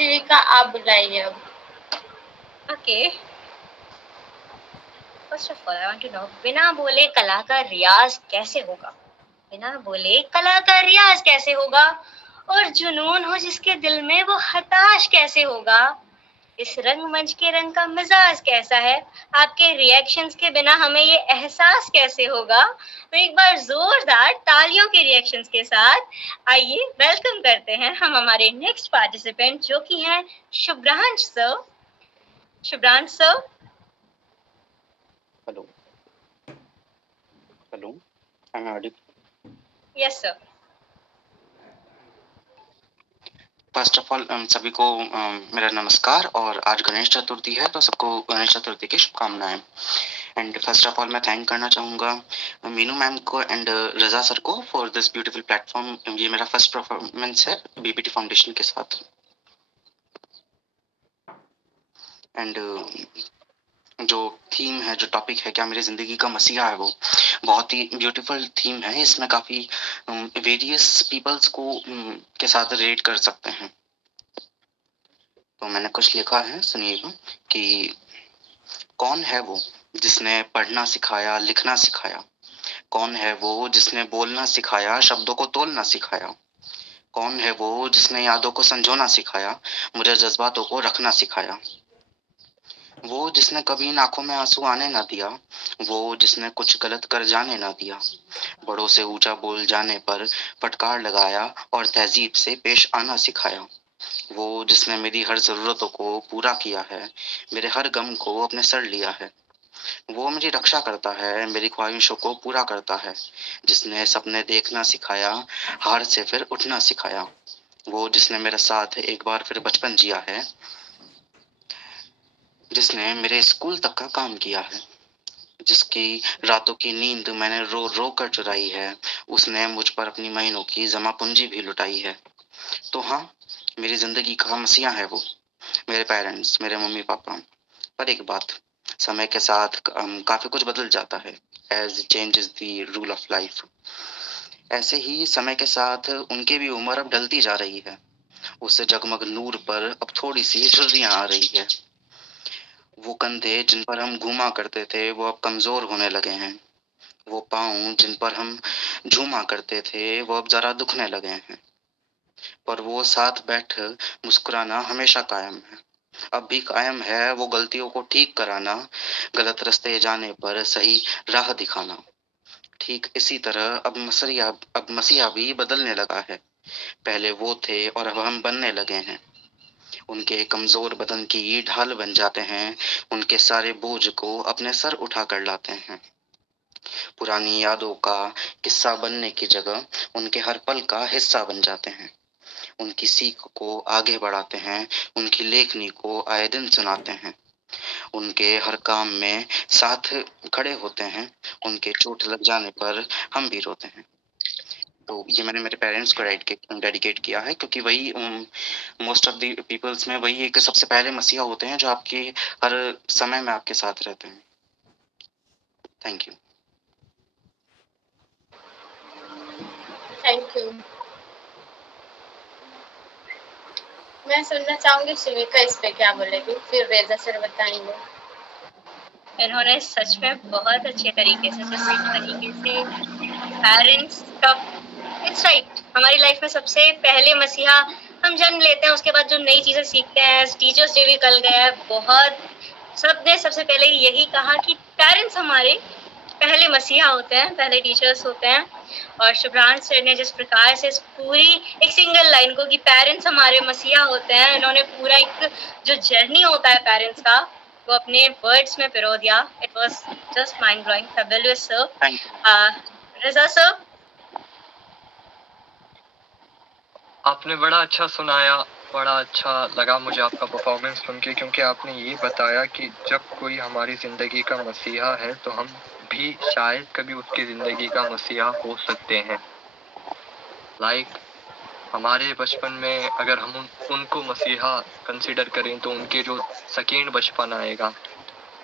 शिविका आप बुलाइए अब। Okay, first of all I want to know, बिना बोले कला का रियाज कैसे होगा? बिना बोले कला का रियाज कैसे होगा? और जुनून हो जिसके दिल में वो हताश कैसे होगा? इस रंगमंच के रंग का मिजाज कैसा है? आपके रिएक्शंस के बिना हमें ये एहसास कैसे होगा? तो एक बार जोरदार तालियों के रिएक्शंस के साथ आइए वेलकम करते हैं हम हमारे नेक्स्ट पार्टिसिपेंट जो कि हैं Shubhransh sir. Shubhransh sir. Hello hello, I am audible? Yes sir. First of all सभी को मेरा नमस्कार। और आज गणेश चतुर्थी है, तो सबको गणेश चतुर्थी की शुभकामनाएं। एंड फर्स्ट ऑफ ऑल मैं थैंक करना चाहूँगा मीनू मैम को एंड रजा सर को फॉर दिस ब्यूटीफुल प्लेटफॉर्म। ये मेरा फर्स्ट परफॉर्मेंस है बीपीटी फाउंडेशन के साथ। एंड जो थीम है, जो टॉपिक है, क्या मेरी ज़िंदगी का मसीहा है, वो बहुत ही ब्यूटीफुल थीम है। इसमें काफ़ी वेरियस पीपल्स को के साथ रिलेट कर सकते हैं। तो मैंने कुछ लिखा है, सुनिएगा कि कौन है वो जिसने पढ़ना सिखाया, लिखना सिखाया? कौन है वो जिसने बोलना सिखाया, शब्दों को तोलना सिखाया? कौन है वो जिसने यादों को संजोना सिखाया, मुझे जज्बातों को रखना सिखाया? वो जिसने कभी इन आंखों में आंसू आने ना दिया, वो जिसने कुछ गलत कर जाने ना दिया, बड़ों से ऊंचा बोल जाने पर फटकार लगाया और तहजीब से पेश आना सिखाया। वो जिसने मेरी हर ज़रूरतों को पूरा किया है, मेरे हर गम को अपने सर लिया है। वो मेरी रक्षा करता है, मेरी ख्वाहिशों को पूरा करता है। जिसने सपने देखना सिखाया, हार से फिर उठना सिखाया। वो जिसने मेरे साथ एक बार फिर बचपन जिया है, जिसने मेरे स्कूल तक का काम किया है, जिसकी रातों की नींद मैंने रो रो कर चुराई है, उसने मुझ पर अपनी महीनों की जमा पूंजी भी लुटाई है। तो हाँ, मेरी जिंदगी का मसीहा है वो, मेरे पेरेंट्स, मेरे मम्मी पापा। पर एक बात, समय के साथ काफी कुछ बदल जाता है। As changes the rule of life, ऐसे ही समय के साथ उनकी भी उम्र अब ढलती जा रही है। उससे जगमग नूर पर अब थोड़ी सी झुर्रियां आ रही है। वो कंधे जिन पर हम घूमा करते थे, वो अब कमजोर होने लगे हैं। वो पाँव जिन पर हम झूमा करते थे, वो अब जरा दुखने लगे हैं। पर वो साथ बैठ मुस्कुराना हमेशा कायम है। अब भी कायम है वो गलतियों को ठीक कराना, गलत रास्ते जाने पर सही राह दिखाना। ठीक इसी तरह अब मसीहा भी बदलने लगा है। पहले वो थे और अब हम बनने लगे हैं। उनके कमजोर बदन की ढाल बन जाते हैं, उनके सारे बोझ को अपने सर उठा कर लाते हैं। पुरानी यादों का किस्सा बनने की जगह उनके हर पल का हिस्सा बन जाते हैं। उनकी सीख को आगे बढ़ाते हैं, उनकी लेखनी को आए दिन सुनाते हैं, उनके हर काम में साथ खड़े होते हैं, उनके चोट लग जाने पर हम भी रोते हैं। तो ये मैंने मेरे पेरेंट्स को डेडिकेट किया है, क्योंकि वही मोस्ट ऑफ द पीपल्स में वही एक सबसे पहले मसीहा होते हैं जो आपके हर समय में आपके साथ रहते हैं। Thank you. Thank you. मैं सुनना चाहूंगी शिविका इस पे क्या बोलेगी, फिर रेजा सर बताएंगे। इन्होंने सच में बहुत अच्छे तरीके से, सटीक तरीके से पेरेंट्स का, इट्स राइट, हमारी लाइफ में सबसे पहले मसीहा हम जन्म लेते हैं, उसके बाद जो नई चीजें सीखते हैं, टीचर्स डे भी कल गया है, बहुत सबने सबसे पहले यही कहा कि पेरेंट्स हमारे पहले मसीहा होते हैं, पहले टीचर्स होते हैं। और शुभ्रांश सर ने जिस प्रकार से इस पूरी एक सिंगल लाइन को कि पेरेंट्स हमारे मसीहा होते हैं, इन्होंने पूरा एक जो जर्नी होता है पेरेंट्स का, वो अपने वर्ड्स में पिरो दिया। It was just mind blowing, fabulous sir. Raza sir, आपने बड़ा अच्छा सुनाया, बड़ा अच्छा लगा मुझे आपका परफॉर्मेंस सुन के, क्योंकि आपने ये बताया कि जब कोई हमारी ज़िंदगी का मसीहा है तो हम भी शायद कभी उसकी ज़िंदगी का मसीहा हो सकते हैं। लाइक हमारे बचपन में अगर हम उनको मसीहा कंसिडर करें तो उनके जो सेकेंड बचपन आएगा,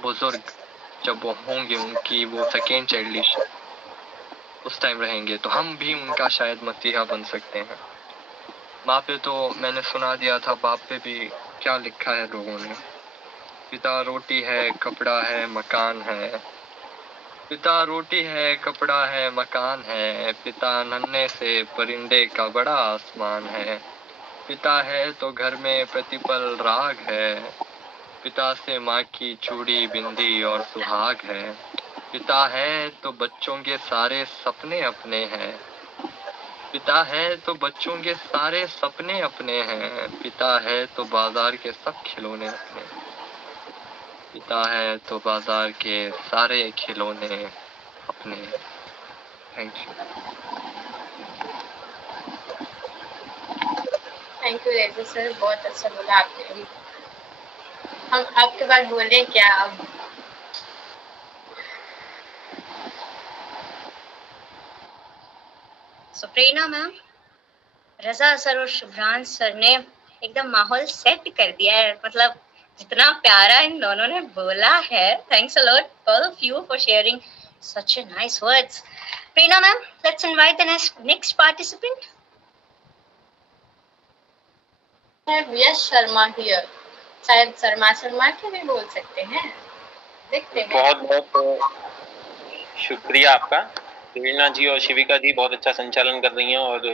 बुजुर्ग जब वो होंगे, उनकी वो सेकेंड चाइल्डिश उस टाइम रहेंगे, तो हम भी उनका शायद मसीहा बन सकते हैं। माँ पे तो मैंने सुना दिया था, बाप पे भी क्या लिखा है लोगों ने। पिता रोटी है, कपड़ा है, मकान है। पिता रोटी है, कपड़ा है, मकान है। पिता नन्हे से परिंदे का बड़ा आसमान है। पिता है तो घर में प्रतिपल राग है। पिता से माँ की चूड़ी, बिंदी और सुहाग है। पिता है तो बच्चों के सारे सपने अपने हैं। पिता है तो बच्चों के सारे सपने अपने हैं। पिता है तो बाजार के सब खिलौने अपने। पिता है तो बाजार के सारे खिलौने अपने। Thank you. थैंक यू रेजा सर, बहुत अच्छा बोला आपने भी। हम आपके बाद बोले क्या अब? सो प्रेरणा मैम, रजा सर और शुभ्रांश सर ने एकदम माहौल सेट कर दिया है। मतलब जितना प्यारा इन दोनों ने बोला है, thanks a lot all of you for sharing such a nice words. Prerna ma'am, let's invite the next participant. Yash Sharma here, शायद शर्मा के भी बोल सकते हैं, देखते हैं। बहुत बहुत शुक्रिया आपका। प्रेरणा जी और शिविका जी बहुत अच्छा संचालन कर रही हैं और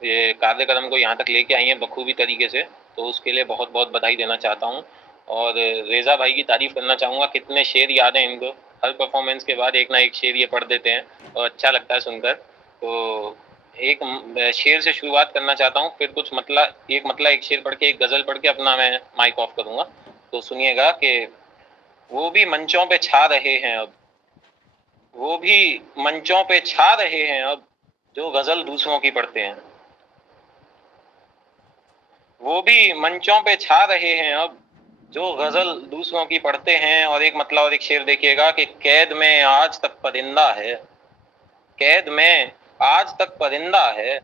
ये कार्यक्रम को यहाँ तक लेके आई हैं बखूबी तरीके से, तो उसके लिए बहुत बहुत बधाई देना चाहता हूँ। और रेजा भाई की तारीफ करना चाहूँगा, कितने शेर याद हैं इनको, हर परफॉर्मेंस के बाद एक ना एक शेर ये पढ़ देते हैं और अच्छा लगता है सुनकर। तो एक शेर से शुरुआत करना चाहता हूँ, फिर कुछ एक शेर पढ़ के, एक गजल पढ़ के अपना मैं माइक ऑफ करूँगा। तो सुनिएगा कि वो भी मंचों पे छा रहे हैं अब, वो भी मंचों पे छा रहे हैं अब, जो गजल दूसरों की पढ़ते हैं। वो भी मंचों पे छा रहे हैं अब, जो गजल दूसरों की पढ़ते हैं। और एक मतलब और एक शेर देखिएगा कि कैद में आज तक परिंदा है, कैद में आज तक परिंदा है,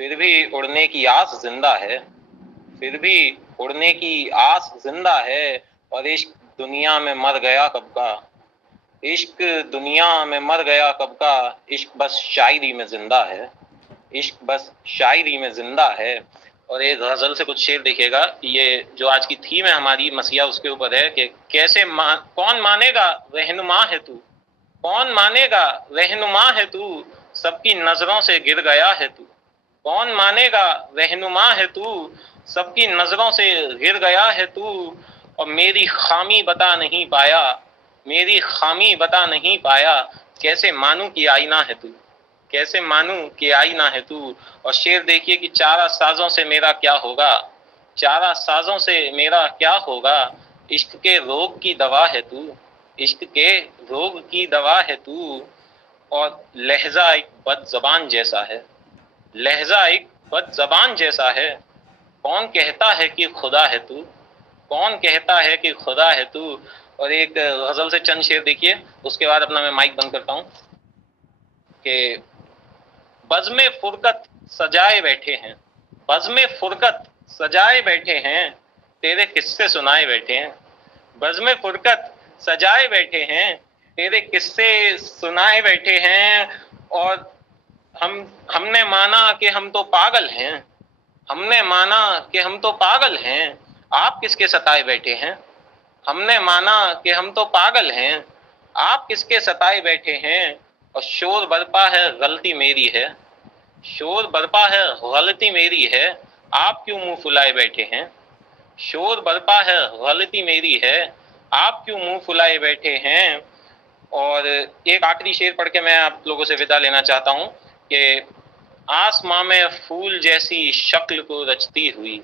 फिर भी उड़ने की आस जिंदा है, फिर भी उड़ने की आस जिंदा है। और इश्क दुनिया में मर गया कब का, इश्क दुनिया में मर गया कब का, इश्क बस शायरी में जिंदा है, इश्क बस शायरी में जिंदा है। और एक गजल से कुछ शेर देखिएगा, ये जो आज की थीम है हमारी मसीहा, उसके ऊपर है कि कैसे कौन मानेगा रहनुमा है तू, कौन मानेगा रहनुमा है तू, सबकी नजरों से गिर गया है तू, कौन मानेगा रहनुमा है तू, सबकी नजरों से गिर गया है तू। और मेरी खामी बता नहीं पाया, मेरी खामी बता नहीं पाया, कैसे मानूं कि आईना है तू, कैसे मानूं कि आईना है तू। और शेर देखिए कि चारा साजों से मेरा क्या होगा, चारा साजों से मेरा क्या होगा, इश्क के रोग की दवा है तू, इश्क के रोग की दवा है तू। और लहजा एक बदजबान जैसा है, लहजा एक बदजबान जैसा है, कौन कहता है कि खुदा है तू, कौन कहता है कि खुदा है तू। और एक गजल से चंद शेर देखिए, उसके बाद अपना मैं माइक बंद करता हूँ कि बज़्म फुरकत सजाए बैठे हैं, बज़्म फुरकत सजाए बैठे हैं, तेरे किस्से सुनाए बैठे हैं, बज़्म फुरकत सजाए बैठे हैं, तेरे किस्से सुनाए बैठे हैं। और हमने माना कि हम तो पागल हैं, हमने माना कि हम तो पागल हैं, आप किसके सताए बैठे हैं, हमने माना कि हम तो पागल हैं, आप किसके सताए बैठे हैं। और शोर बरपा है गलती मेरी है, शोर बरपा है गलती मेरी है, आप क्यों मुंह फुलाए बैठे हैं, शोर बरपा है गलती मेरी है, आप क्यों मुंह फुलाए बैठे हैं। और एक आखिरी शेर पढ़ के मैं आप लोगों से विदा लेना चाहता हूँ कि आसमां में फूल जैसी शक्ल को रचती हुई,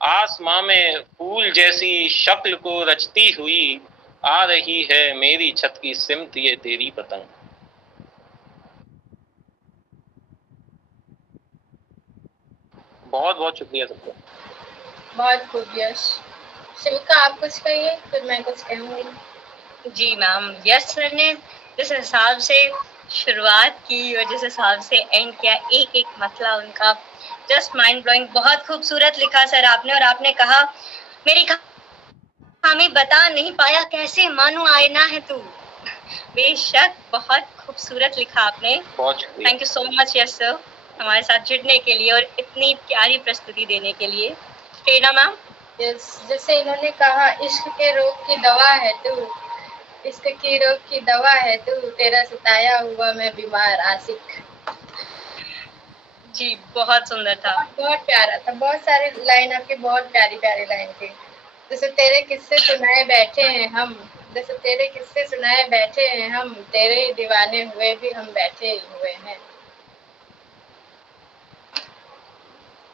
आसमां में फूल जैसी शक्ल को रचती हुई, आ रही है मेरी छत की सिमत ये तेरी पतंग। बहुत बहुत शुक्रिया सबका। बहुत खूब यश। शिविका आप कुछ कहिए, फिर मैं कुछ कहूंगी। जी मैम, यश सर ने जिस हिसाब से शुरुआत की और जिस हिसाब से एंड किया, एक एक मतला उनका जस्ट माइंड ब्लोइंग। बहुत खूबसूरत लिखा सर आपने, और आपने कहा मेरी खामी बता नहीं पाया, कैसे मानूं आईना है तू। बेशक बहुत खूबसूरत लिखा आपने, बहुत शुक्रिया। Thank you so much Yash sir. हमारे साथ जुड़ने के लिए और इतनी प्यारी प्रस्तुति देने के लिए। प्रेरणा मैम। जैसे इन्होंने कहा, इश्क के रोग की दवा है तू, इश्क की रोग की दवा है तू, तेरा सताया हुआ मैं बीमार आशिक। जी बहुत सुंदर था। बहुत प्यारा था। बहुत सारे लाइन आपके बहुत प्यारी प्यारी लाइन थी। जैसे तेरे किस्से सुनाए बैठे हैं हम, जैसे तेरे किस्से सुनाए बैठे हैं हम, तेरे ही दीवाने हुए भी हम बैठे ही हुए हैं।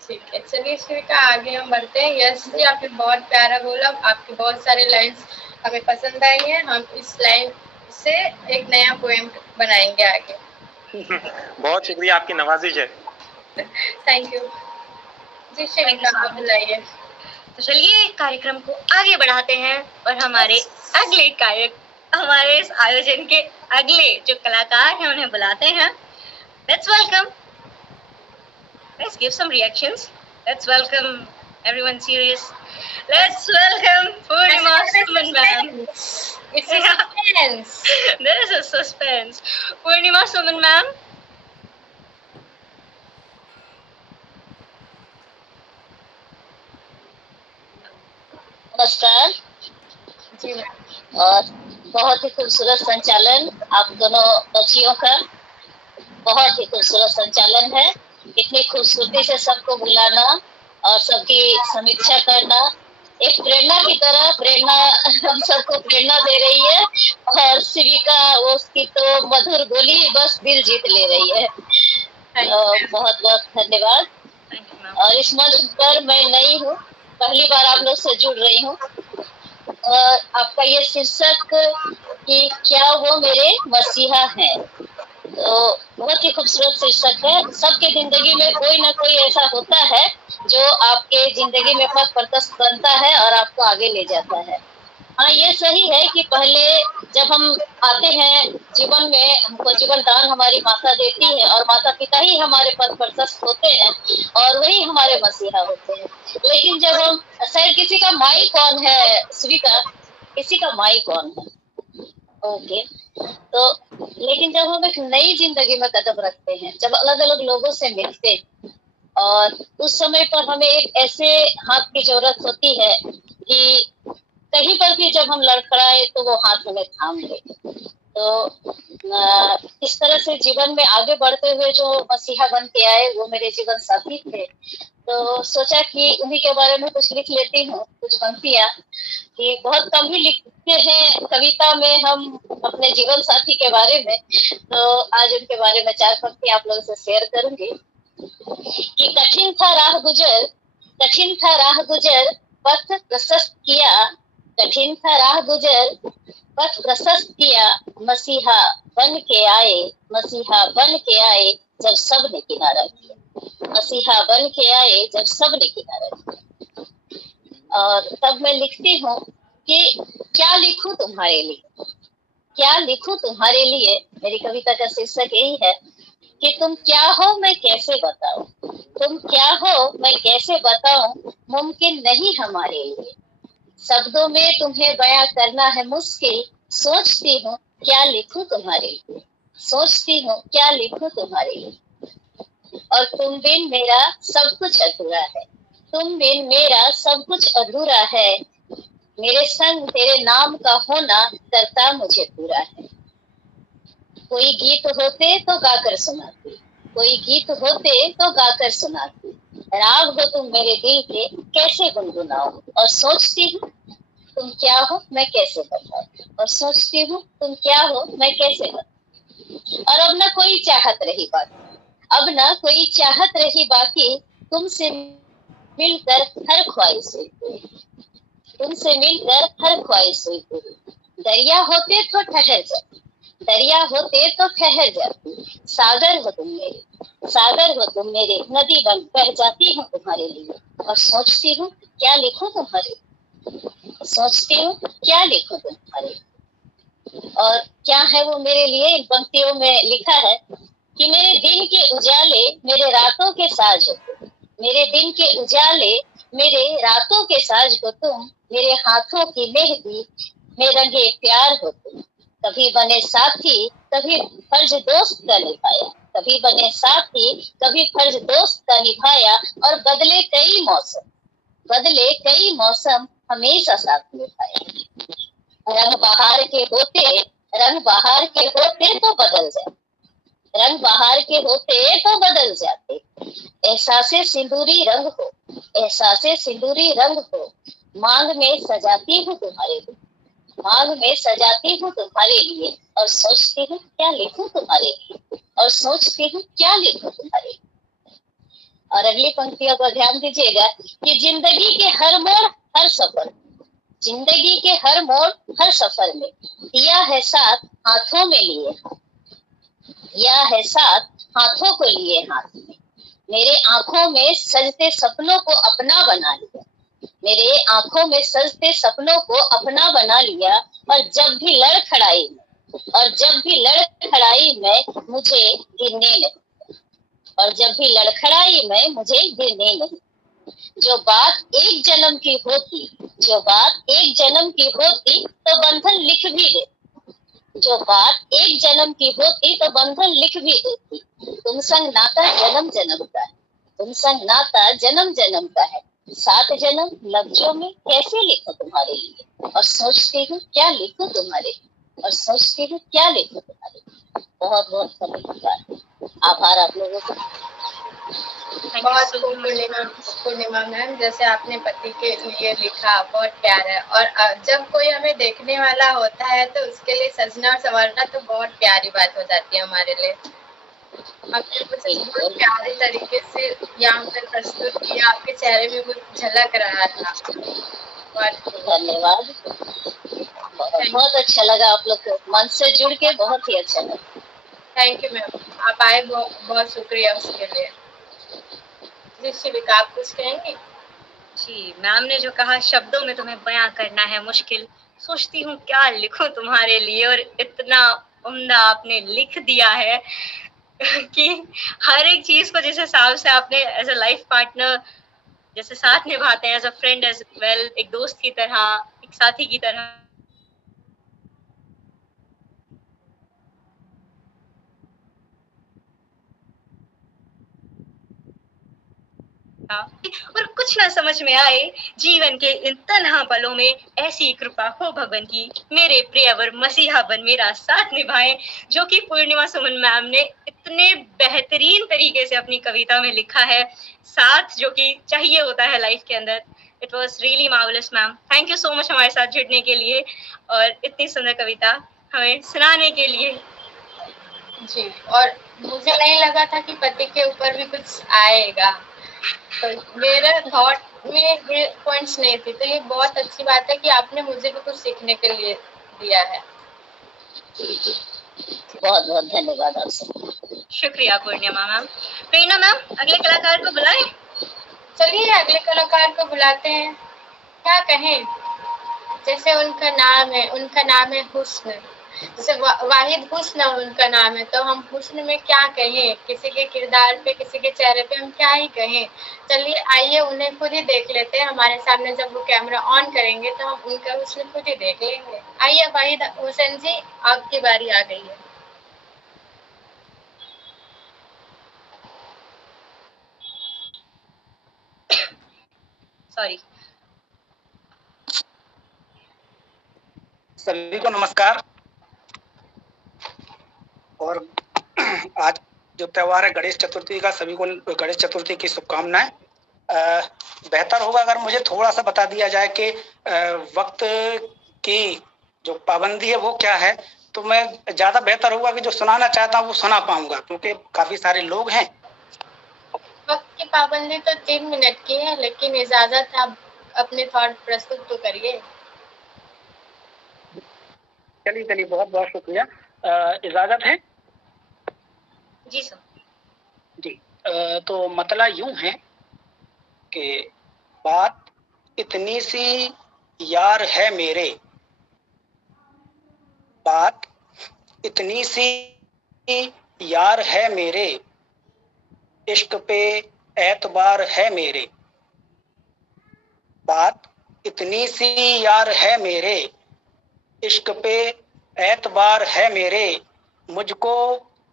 ठीक है, चलिए श्रीका आगे हम बढ़ते हैं। यश जी आपने बहुत प्यारा बोला, आपकी बहुत सारी लाइन्स हमें पसंद आई हैं। हम इस लाइन से एक नया पोएम बनाएंगे आगे। बहुत शुक्रिया, आपकी नवाजिश है। थैंक यू जी। श्रीका आप बुलाइए। तो चलिए कार्यक्रम को आगे बढ़ाते हैं और हमारे इस आयोजन के अगले जो कलाकार हैं उन्हें बुलाते हैं। Let's welcome. Let's give some reactions. Let's welcome everyone serious. Let's welcome Purnima Suman ma'am. It's a suspense. There is a suspense. Purnima Suman ma'am. नमस्कार जी मैम। और बहुत ही खूबसूरत संचालन आप दोनों बच्चियों का, बहुत ही खूबसूरत संचालन है। इतनी खूबसूरती से सबको बुलाना और सबकी समीक्षा करना एक प्रेरणा की तरह, प्रेरणा हम सबको प्रेरणा दे रही है। और शिविका उसकी तो मधुर बोली बस दिल जीत ले रही है। बहुत बहुत धन्यवाद। और इस मंच पर मैं नई हूँ, पहली बार आप लोग से जुड़ रही हूँ। और आपका ये शीर्षक कि क्या वो मेरे मसीहा हैं, तो बहुत ही खूबसूरत शीर्षक है। सबके जिंदगी में कोई ना कोई ऐसा होता है जो आपके जिंदगी में पथ प्रशस्त बनता है और आपको आगे ले जाता है। हाँ, ये सही है कि पहले जब हम आते हैं जीवन में, हमको जीवन दान हमारी माता देती है और माता पिता ही हमारे पथ प्रशस्त होते हैं और वही हमारे मसीहा होते हैं। लेकिन जब हम, शायद किसी का माई कौन है स्वीका, किसी का माई कौन है, ओके, तो लेकिन जब हम एक नई जिंदगी में कदम रखते हैं, जब अलग अलग लोगों से मिलते हैं और उस समय पर हमें एक ऐसे हाथ की जरूरत होती है कि कहीं पर भी जब हम लड़खड़ाए तो वो हाथ हमें थाम ले। तो इस तरह से जीवन में आगे बढ़ते हुए जो मसीहा बन के आए वो मेरे जीवन साथी थे। तो सोचा कि उन्हीं के बारे में कुछ लिख लेती हूँ, कुछ पंक्तियां, कि बहुत कम ही लिखते हैं कविता में हम अपने जीवन साथी के बारे में। तो आज उनके बारे में 4 पंक्ति आप लोगों से शेयर करूंगी। कि कठिन था राह गुजर, कठिन था राह गुजर, पथ प्रशस्त किया, कठिन था राह गुजर, पथ प्रशस्त किया, मसीहा बन के आए, मसीहा बन के आए जब सब ने किनारा किया, मसीहा बन के आए जब सब ने किनारा किया। और तब मैं लिखती हूँ कि क्या लिखूं तुम्हारे लिए, क्या लिखूं तुम्हारे लिए। मेरी कविता का शीर्षक यही है कि तुम क्या हो मैं कैसे बताऊं, तुम क्या हो मैं कैसे बताऊं, मुमकिन नहीं हमारे लिए, शब्दों में तुम्हें बयां करना है मुश्किल, सोचती हूँ क्या लिखूं तुम्हारे लिए, सोचती हूँ क्या लिखूं तुम्हारे लिए। और तुम बिन मेरा सब कुछ अधूरा है, तुम बिन मेरा सब कुछ अधूरा है, मेरे संग तेरे नाम का होना करता मुझे पूरा है। कोई गीत होते तो गाकर सुनाती, कोई गीत होते तो गाकर सुनाती, राग हो तुम मेरे दिल के कैसे गुनगुनाओ। और सोचती हूँ तुम क्या हो मैं कैसे बताऊं, और सोचती हूँ तुम क्या हो मैं कैसे बताऊं। और अब ना कोई चाहत रही बाकी, अब ना कोई चाहत रही बाकी, तुमसे मिलकर हर ख्वाहिश हुई पूरी, तुमसे मिलकर हर ख्वाहिश हुई पूरी। दरिया होते तो ठहर जाती, दरिया होते तो ठहर जाती, सागर हो तुम मेरे, सागर हो तुम मेरे, नदी बन बह जाती हूँ तुम्हारे लिए। और सोचती हूँ क्या लिखूं तुम्हारे, सोचती हूँ क्या लिखूं तुम्हारे लिए। और क्या है वो मेरे लिए, इन पंक्तियों में लिखा है कि मेरे दिन के उजाले मेरे रातों के साज हो तुम, मेरे दिन के उजाले मेरे रातों के साज हो तुम, मेरे हाथों की मेहंदी में रंगे प्यार हो तुम, कभी बने साथी कभी फर्ज दोस्त का निभाया, कभी बने साथी, कभी फर्ज दोस्त का निभाया, और बदले कई मौसम हमेशा साथ निभाया। रंग बहार के होते तो बदल जाते, रंग बहार के होते तो बदल जाते। एहसासे सिंदूरी रंग हो, मांग में सजाती हूँ तुम्हारे लिए, और सोचती हूँ क्या लिखूं तुम्हारे लिए, और अगली पंक्तियों पर ध्यान दीजिएगा कि जिंदगी के हर मोड़, हर सफर में दिया है साथ हाथों में लिए, हाथों को लिए हाथ में। मेरे आंखों में सजते सपनों को अपना बना लिया, और जब भी लड़खड़ाई में मुझे गिरने नहीं। जो बात एक जन्म की होती तो बंधन लिख भी देती। तुम संग नाता जन्म जन्म का है, 7 जन्म लफ्जों में कैसे लिखूं तुम्हारे लिए, और सोचती हूँ क्या लिखूं तुम्हारे लिए। बहुत बहुत धन्यवाद, आभार आप लोगों का। बहुत खूब पूर्णिमा मैम, जैसे आपने पति के लिए लिखा, बहुत प्यार है। और जब कोई हमें देखने वाला होता है तो उसके लिए सजना और संवरना तो बहुत प्यारी बात हो जाती है हमारे लिए। आपने कुछ बहुत प्यारे तरीके से यहाँ पर प्रस्तुत किया, आपके चेहरे में कुछ झलक रहा था। धन्यवाद, बहुत अच्छा लगा, आप लोग मन से जुड़ के बहुत ही अच्छा लगा। थैंक यू मैम, आप आए, बहुत शुक्रिया उसके लिए। जी शिविका, आप कुछ कहेंगे? जी, मैम ने जो कहा शब्दों में तुम्हें बयां करना है मुश्किल, सोचती हूँ क्या लिखूं तुम्हारे लिए, और इतना उम्दा आपने लिख दिया है कि हर एक चीज को जिस हिसाब से आपने एज अ लाइफ पार्टनर जैसे साथ निभाते हैं, as a friend as well, एक दोस्त की तरह, एक साथी की तरह, और कुछ ना समझ में आए जीवन के इन तन्हा पलों में ऐसी कृपा हो भगवान की, मेरे प्रियवर मसीहा बन मेरा साथ निभाएं, जो कि पूर्णिमा सुमन मैम ने इतने बेहतरीन तरीके से अपनी कविता में लिखा है, साथ जो कि चाहिए होता है लाइफ के अंदर। It was really marvellous ma'am, thank you so much हमारे साथ जुड़ने के लिए और इतनी सुंदर कविता हमें सुनाने के लिए। जी, और मुझे नहीं लगा था कि पति के ऊपर भी कुछ आएगा, तो मेरा थॉट में ये पॉइंट्स नहीं थे, तो ये बहुत अच्छी बात है कि आपने मुझे भी कुछ सीखने के लिए दिया है। बहुत बहुत धन्यवाद आपसे। शुक्रिया पूर्णिमा मैम। प्रेरणा मैम, अगले कलाकार को बुलाएं। चलिए अगले कलाकार को बुलाते हैं। क्या कहें, जैसे उनका नाम है हुस्न, जैसे वाहिद हुस्न उनका नाम है, तो हम हुस्न में क्या कहें, किसी के किरदार पे, किसी के चेहरे पे हम क्या ही कहें। चलिए आइए उन्हें खुद ही देख लेते हैं, हमारे सामने जब वो कैमरा ऑन करेंगे तो हम उनका हुस्न खुद ही देख लेंगे। आइए वाहिद हुसैन जी, आपकी बारी आ गई है। सॉरी। सभी को नमस्कार। और आज जो त्योहार है गणेश चतुर्थी का, सभी को गणेश चतुर्थी की शुभकामनाएं। बेहतर होगा अगर मुझे थोड़ा सा बता दिया जाए कि वक्त की जो पाबंदी है वो क्या है, तो मैं ज्यादा बेहतर होगा कि जो सुनाना चाहता हूँ वो सुना पाऊंगा, क्योंकि काफी सारे लोग हैं। वक्त की पाबंदी तो 3 मिनट की है, लेकिन इजाजत आप अपने थॉट प्रस्तुत तो करिए। चलिए बहुत बहुत शुक्रिया। इजाजत है जी सर। जी। तो मतला यूं है कि बात इतनी सी यार है मेरे, बात इतनी सी यार है मेरे, इश्क पे एतबार है मेरे, बात इतनी सी यार है मेरे, इश्क पे एतबार है मेरे, मुझको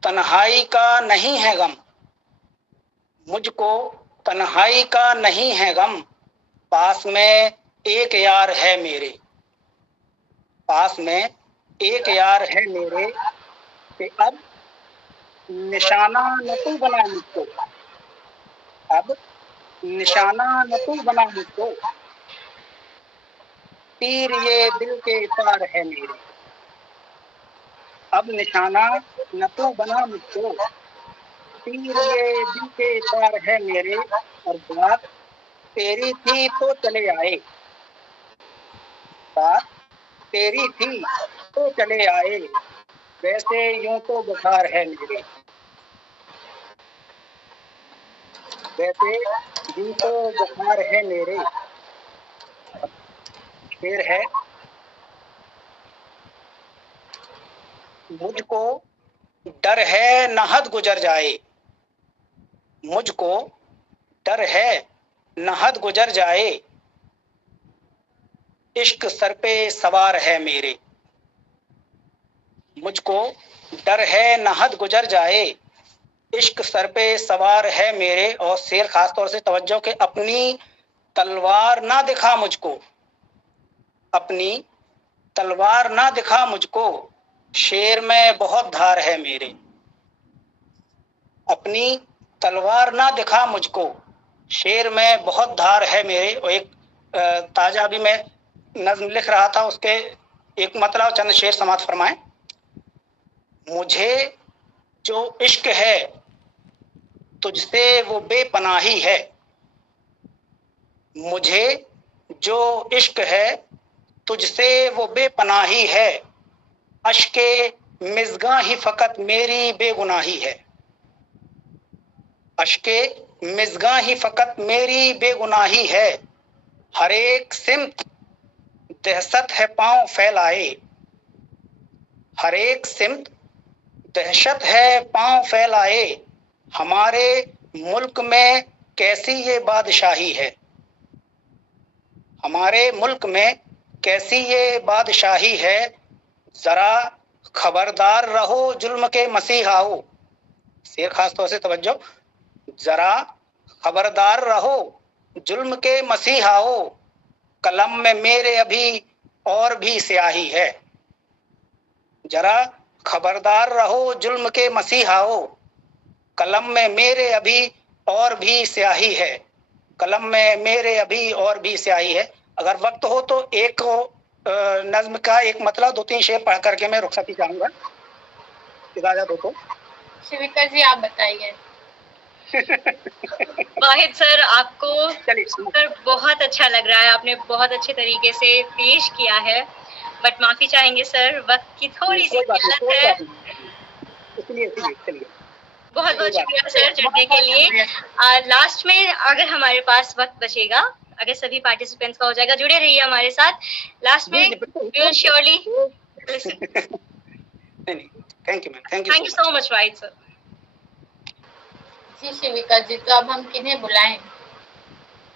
तन्हाई का नहीं है गम, मुझको तन्हाई का नहीं है गम, पास में एक यार है मेरे, पास में एक यार है मेरे, कि अब निशाना न तू बना मुझको, अब निशाना न तू बना मुझको, तीर ये दिल के पार है मेरे, अब निशाना न तू बना मुझको, तीर ये दिल के पार है मेरे, और बात तेरी थी तो चले आए, बात तेरी थी तो चले आए, वैसे यूं तो बुखार है मेरे, वैसे यूं तो बुखार है मेरे। फिर है, मुझको डर है न हद गुजर जाए, मुझको डर है न हद गुजर जाए, इश्क सर पे सवार है मेरे, मुझको डर है न हद गुजर जाए, इश्क सर पे सवार है मेरे। और शेर खास तौर से तवज्जो के, अपनी तलवार ना दिखा मुझको, अपनी तलवार ना दिखा मुझको, शेर में बहुत धार है मेरे, अपनी तलवार ना दिखा मुझको, शेर में बहुत धार है मेरे। और एक ताजा अभी मैं नज्म लिख रहा था, उसके एक मतलब चंद शेर समाप्त फरमाएं। मुझे जो इश्क है तुझसे वो बेपनाही है, मुझे जो इश्क है तुझसे वो बेपनाही है, अश्के मिज़गां ही फकत मेरी बेगुनाही है, अश्के मिज़गां ही फकत मेरी बेगुनाही है, हर एक सिमत दहशत है पांव फैलाए, हर एक सिमत दहशत है पांव फैलाए, हमारे मुल्क में कैसी ये बादशाही है, हमारे मुल्क में कैसी ये बादशाही है, जरा खबरदार रहो जुल्म के मसीहाओ। शेर खास तौर से तवज्जो, जरा खबरदार रहो जुल्म के मसीहाओ, कलम में मेरे अभी और भी स्याही है, जरा खबरदार रहो जुल्म के मसीहाओ, कलम में मेरे अभी और भी स्याही है, कलम में मेरे अभी और भी स्याही है। अगर वक्त हो तो एक नज्म का एक मतलब 2-3 शेर पढ़ करके मैं रुखसती चाहूंगा, इजाजत हो तो। शिविका जी आप बताइए। वाहिद सर, आपको सुनकर बहुत अच्छा लग रहा है, आपने बहुत अच्छे तरीके से पेश किया है, बट माफी चाहेंगे सर, वक्त की थोड़ी सी किल्लत है। बहुत बहुत शुक्रिया सर जुड़ने के लिए। लास्ट में अगर हमारे पास वक्त बचेगा, अगर सभी पार्टिसिपेंट्स का हो जाएगा, जुड़े रहिए हमारे साथ। लास्ट में we will surely listen. Thank you so much Wahid sir. जी शिविका जी, तो अब हम किन्हें बुलाएं?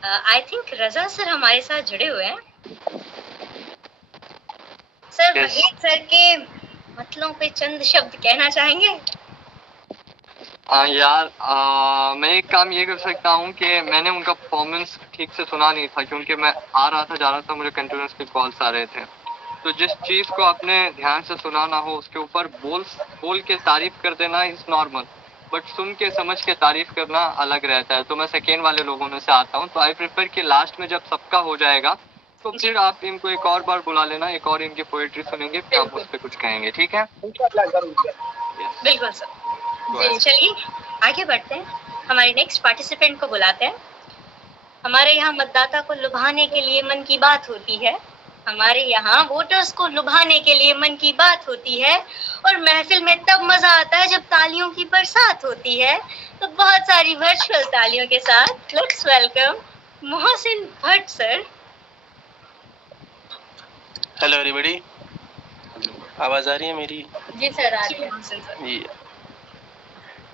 आई थिंक रजा सर हमारे साथ जुड़े हुए हैं। सर वहीद सर के मतलों पे चंद शब्द कहना चाहेंगे? यार मैं एक काम ये कर सकता हूँ कि मैंने उनका परफॉर्मेंस ठीक से सुना नहीं था, क्योंकि मैं आ रहा था जा रहा था, मुझे कंटिन्यूसली कॉल्स आ रहे थे। तो जिस चीज़ को आपने ध्यान से सुना ना हो उसके ऊपर बोल के तारीफ कर देना इज नॉर्मल, बट सुन के समझ के तारीफ करना अलग रहता है। तो मैं सेकेंड वाले लोगों में से आता हूँ, तो आई प्रेफर कि लास्ट में जब सबका हो जाएगा तो फिर आप इनको एक और बार बुला लेना, एक और इनकी पोएट्री सुनेंगे, फिर आप उस पर कुछ कहेंगे, ठीक है? बिल्कुल सर। जी चलिए आगे बढ़ते हैं, हमारे नेक्स्ट पार्टिसिपेंट को बुलाते हैं। हमारे यहाँ मतदाता को लुभाने के लिए मन की बात होती है, हमारे यहाँ वोटर्स को लुभाने के लिए मन की बात होती है, और महफिल में तब मजा आता है जब तालियों की बरसात होती है। तो बहुत सारी वर्चुअल तालियों के साथ let's welcome Mohsin Bhatt sir. Hello everybody, आवाज आ रही है मेरी? जी सर आ रही है।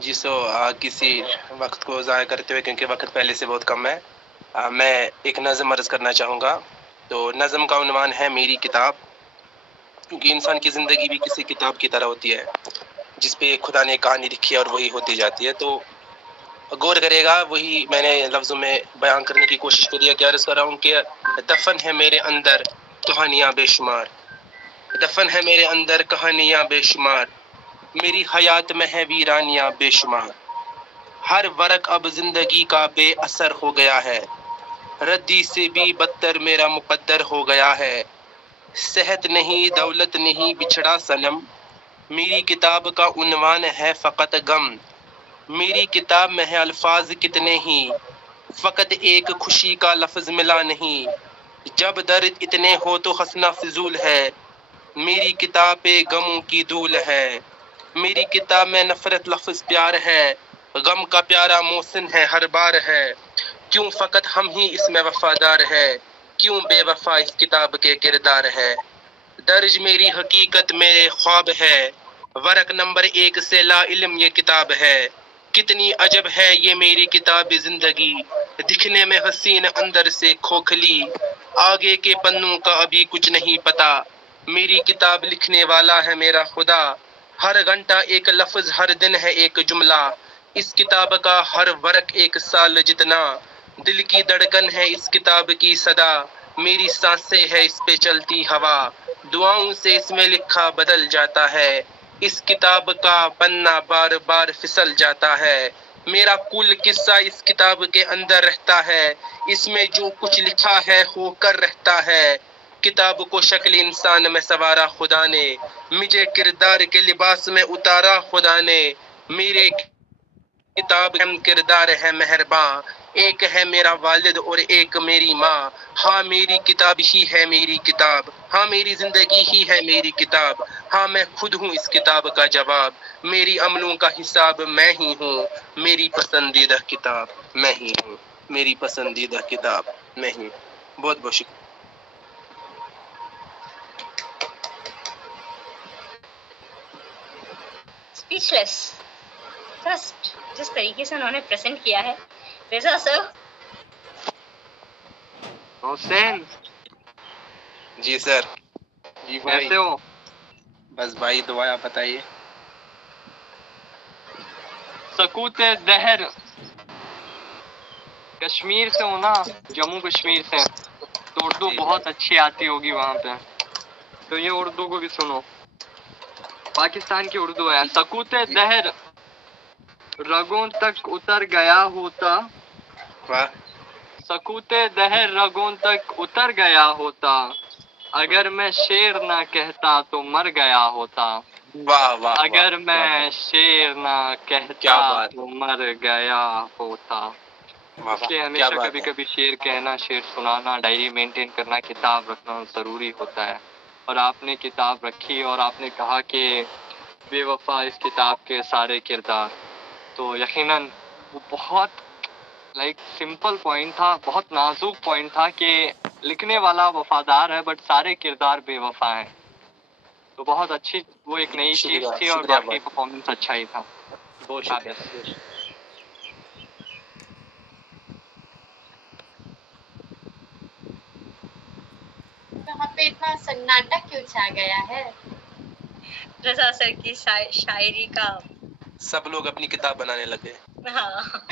जी सो किसी वक्त को ज़ाया करते हुए, क्योंकि वक्त पहले से बहुत कम है, मैं एक नज़म अर्ज़ करना चाहूँगा। तो नज़म का उन्वान है मेरी किताब, क्योंकि इंसान की ज़िंदगी भी किसी किताब की तरह होती है। जिसपे खुदा ने कहानी लिखी है और वही होती जाती है। तो गौर करेगा, वही मैंने लफ्जों में बयान करने की कोशिश करी है कि अर्ज कर रहा हूँ कि दफन है मेरे अंदर कहानियां बेशुमार, दफन है मेरे अंदर कहानियां बेशुमार, मेरी हयात में है वीरानियां बेशुमार। हर वरक अब जिंदगी का बेअसर हो गया है, रद्दी से भी बदतर मेरा मुकद्दर हो गया है। सेहत नहीं दौलत नहीं बिछड़ा सनम, मेरी किताब का उन्वान है फकत गम। मेरी किताब में है अल्फाज कितने ही, फकत एक खुशी का लफ्ज मिला नहीं। जब दर्द इतने हो तो हंसना फिजूल है, मेरी किताब पे गमों की धूल है। मेरी किताब में नफरत लफ्ज प्यार है, गम का प्यारा मौसम है हर बार है। क्यों फकत हम ही इसमें वफादार है, क्यों बेवफा इस किताब के किरदार है। दर्ज मेरी हकीकत मेरे ख्वाब है, वरक नंबर 1 से ला इल्म ये किताब है। कितनी अजब है ये मेरी किताब जिंदगी, दिखने में हसीन अंदर से खोखली। आगे के पन्नों का अभी कुछ नहीं पता, मेरी किताब लिखने वाला है मेरा खुदा। हर घंटा एक लफ्ज हर दिन है एक जुमला, इस किताब का हर वर्क एक साल जितना। दिल की धड़कन है इस किताब की सदा, मेरी सांसें है इस पे चलती हवा। दुआओं से इसमें लिखा बदल जाता है, इस किताब का पन्ना बार बार फिसल जाता है। मेरा कुल किस्सा इस किताब के अंदर रहता है, इसमें जो कुछ लिखा है होकर रहता है। किताब को शक्ल इंसान में सवारा खुदा ने, मुझे किरदार के लिबास में उतारा खुदा ने। मेरे किताब हम किरदार है मेहरबान, एक है मेरा वालिद और एक मेरी माँ। हाँ मेरी किताब ही है मेरी किताब, हाँ मेरी जिंदगी ही है मेरी किताब। हाँ मैं खुद हूँ इस किताब का जवाब, मेरी अमलों का हिसाब मैं ही हूँ। मेरी पसंदीदा किताब मैं ही हूँ, मेरी पसंदीदा किताब मैं ही। बहुत बहुत शुक्रिया। स्पीचलेस। जस्ट जिस तरीके से उन्होंने प्रेजेंट किया है। रेजा सर। हुसैन जी सर। जी भाई, कैसे हो? बस भाई दुआ, आप बताइए। सकूते दहर, कश्मीर से हो ना, जम्मू कश्मीर से, तो उर्दू बहुत अच्छी आती होगी वहाँ पे, तो ये उर्दू को भी सुनो। पाकिस्तान की उर्दू है। सकूते दहर रगों तक उतर गया होता, वाह। सकूते दहर रगों तक उतर गया होता, अगर मैं शेर ना कहता तो मर गया होता। वाह वाह। अगर मैं शेर ना कहता तो मर गया होता। इसलिए हमेशा कभी कभी शेर कहना, शेर सुनाना, डायरी मेंटेन करना, किताब रखना जरूरी होता है। और आपने किताब रखी और आपने कहा कि बेवफा इस किताब के सारे किरदार, तो यकीनन वो बहुत सिंपल पॉइंट था, बहुत नाजुक पॉइंट था कि लिखने वाला वफादार है बट सारे किरदार बेवफा हैं। तो बहुत अच्छी वो एक नई चीज थी और बाकी परफॉर्मेंस अच्छा ही था। बहुत शुक्रिया। यहाँ पे इतना सन्नाटा क्यों छा गया है? रजा सर की शायरी का सब लोग अपनी किताब बनाने लगे। हाँ